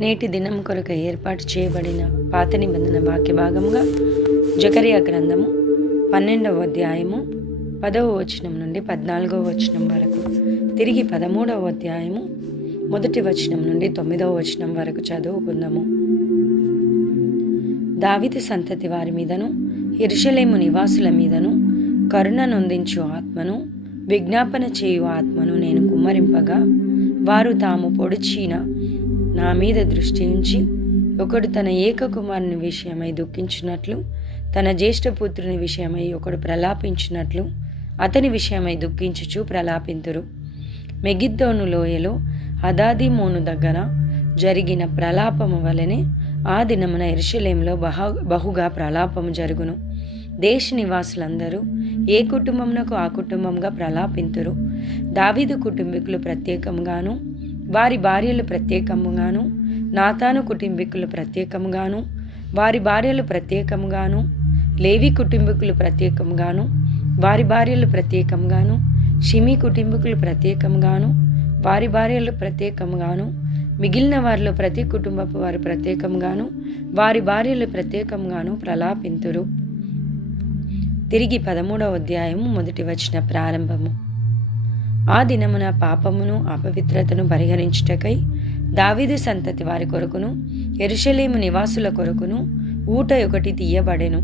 నేటి దినం కొరకు ఏర్పాటు చేయబడిన పాత నిబంధన వాక్య భాగముగా జకరియా గ్రంథము 12వ అధ్యాయము 10వ వచనం నుండి 14వ వచనం వరకు, తిరిగి 13వ అధ్యాయము 1వ వచనం నుండి 9వ వచనం వరకు చదువుకుందాము. దావీదు సంతతి వారి మీదను యెరూషలేము నివాసుల మీదను కరుణ నొందించు ఆత్మను, విజ్ఞాపన చేయు ఆత్మను నేను కుమ్మరింపగా, వారు తాము పొడిచిన నా మీద దృష్టి ఉంచి, ఒకడు తన ఏక కుమారుని విషయమై దుఃఖించినట్లు, తన జ్యేష్ఠపుత్రుని విషయమై ఒకడు ప్రలాపించినట్లు అతని విషయమై దుఃఖించుచు ప్రలాపింతురు. మెగిద్దోను లోయలో హదాదిమోను దగ్గర జరిగిన ప్రలాపము వలనే ఆ దినమున యెరూషలేములో బహుగా ప్రలాపము జరుగును. దేశ నివాసులందరూ ఏ కుటుంబమునకు ఆ కుటుంబంగా ప్రలాపింతురు. దావీదు కుటుంబీకులు ప్రత్యేకంగాను, వారి భార్యలు ప్రత్యేకముగాను, నాతాను కుటుంబీకులు ప్రత్యేకముగాను, వారి భార్యలు ప్రత్యేకముగాను, లేవి కుటుంబీకులు ప్రత్యేకముగాను, వారి భార్యలు ప్రత్యేకముగాను, షిమీ కుటుంబీకులు ప్రత్యేకముగాను, వారి భార్యలు ప్రత్యేకముగాను, మిగిలిన వారిలో ప్రతి కుటుంబపు వారు ప్రత్యేకంగాను, వారి భార్యలు ప్రత్యేకంగాను ప్రలాపింతురు. తిరిగి 13వ అధ్యాయము 1వ వచన ప్రారంభము. ఆ దినమున పాపమును అపవిత్రతను పరిహరించుటకై దావీదు సంతతి వారి కొరకును యెరూషలేము నివాసుల కొరకును ఊట ఒకటి తీయబడెను.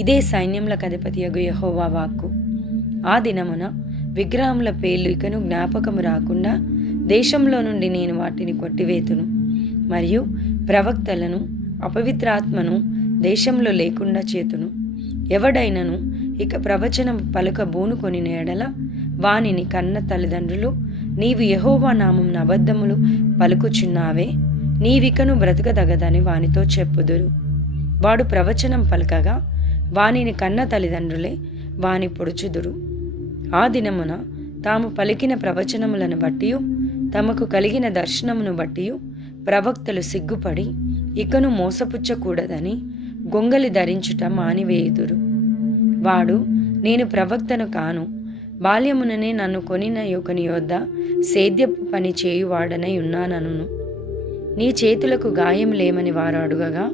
ఇదే సైన్యములకు అధిపతియగు యెహోవా వాక్కు. ఆ దినమున విగ్రహముల పేర్లు ఇకను జ్ఞాపకము రాకుండా దేశంలో నుండి నేను వాటిని కొట్టివేతును, మరియు ప్రవక్తలను అపవిత్రాత్మను దేశంలో లేకుండా చేతును. ఎవడైనను ఇక ప్రవచనం పలుక బూనుకొని ఎడల వానిని కన్న తల్లిదండ్రులు, నీవు యెహోవా నామమున అబద్ధములు పలుకుచున్నావే, నీవికను బ్రతకదగదని వానితో చెప్పుదురు. వాడు ప్రవచనం పలకగా వానిని కన్న తల్లిదండ్రులే వాని పొడుచుదురు. ఆ దినమున తాము పలికిన ప్రవచనములను బట్టి, తమకు కలిగిన దర్శనమును బట్టి ప్రవక్తలు సిగ్గుపడి ఇకను మోసపుచ్చకూడదని గొంగలి ధరించుట మానివేయుదురు. వాడు, నేను ప్రవక్తను కాను, బాల్యముననే నన్ను కొనిన యొకని యొద్ద సేద్యపు పని చేయువాడనై ఉన్నానను. నీ చేతులకు గాయం లేమని వారు అడుగగా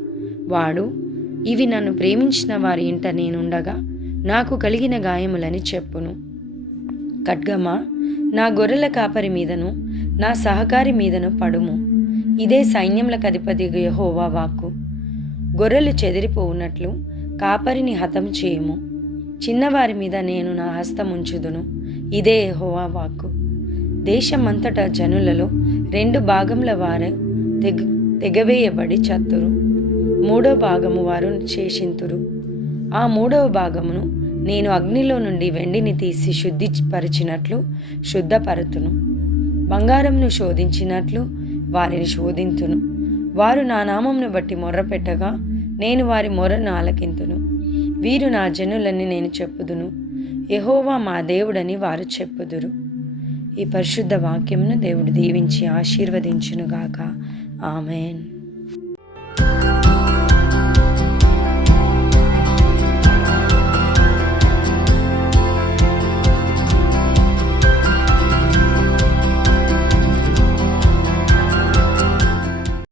వాడు, ఇవి నన్ను ప్రేమించిన వారి ఇంట నేనుండగా నాకు కలిగిన గాయములని చెప్పును. ఖడ్గమా, నా గొర్రెల కాపరి మీదను నా సహకారి మీదను పడుము. ఇదే సైన్యములకు అధిపతిగా యెహోవా వాక్కు. గొర్రెలు చెదిరిపోవునట్లు కాపరిని హతం చేయుము. చిన్నవారి మీద నేను నా హస్తం ఉంచుదును. ఇదే యెహోవా వాక్కు. దేశమంతటా జనులలో 2 భాగముల వారు తెగవేయబడి చత్తురు. 3వ భాగము వారు శేషింతురు. ఆ 3వ భాగమును నేను అగ్నిలో నుండి వెండిని తీసి శుద్ధిపరిచినట్లు శుద్ధపరతును. బంగారంను శోధించినట్లు వారిని శోధింతును. వారు నా నామమును బట్టి మొర్రపెట్టగా నేను వారి మొర్రను ఆలకింతును. వీరు నా జనులని నేను చెప్పుదును, యెహోవా మా దేవుడని వారు చెప్పుదురు. ఈ పరిశుద్ధ వాక్యమును దేవుడు దీవించి ఆశీర్వదించునుగాక. ఆమేన్.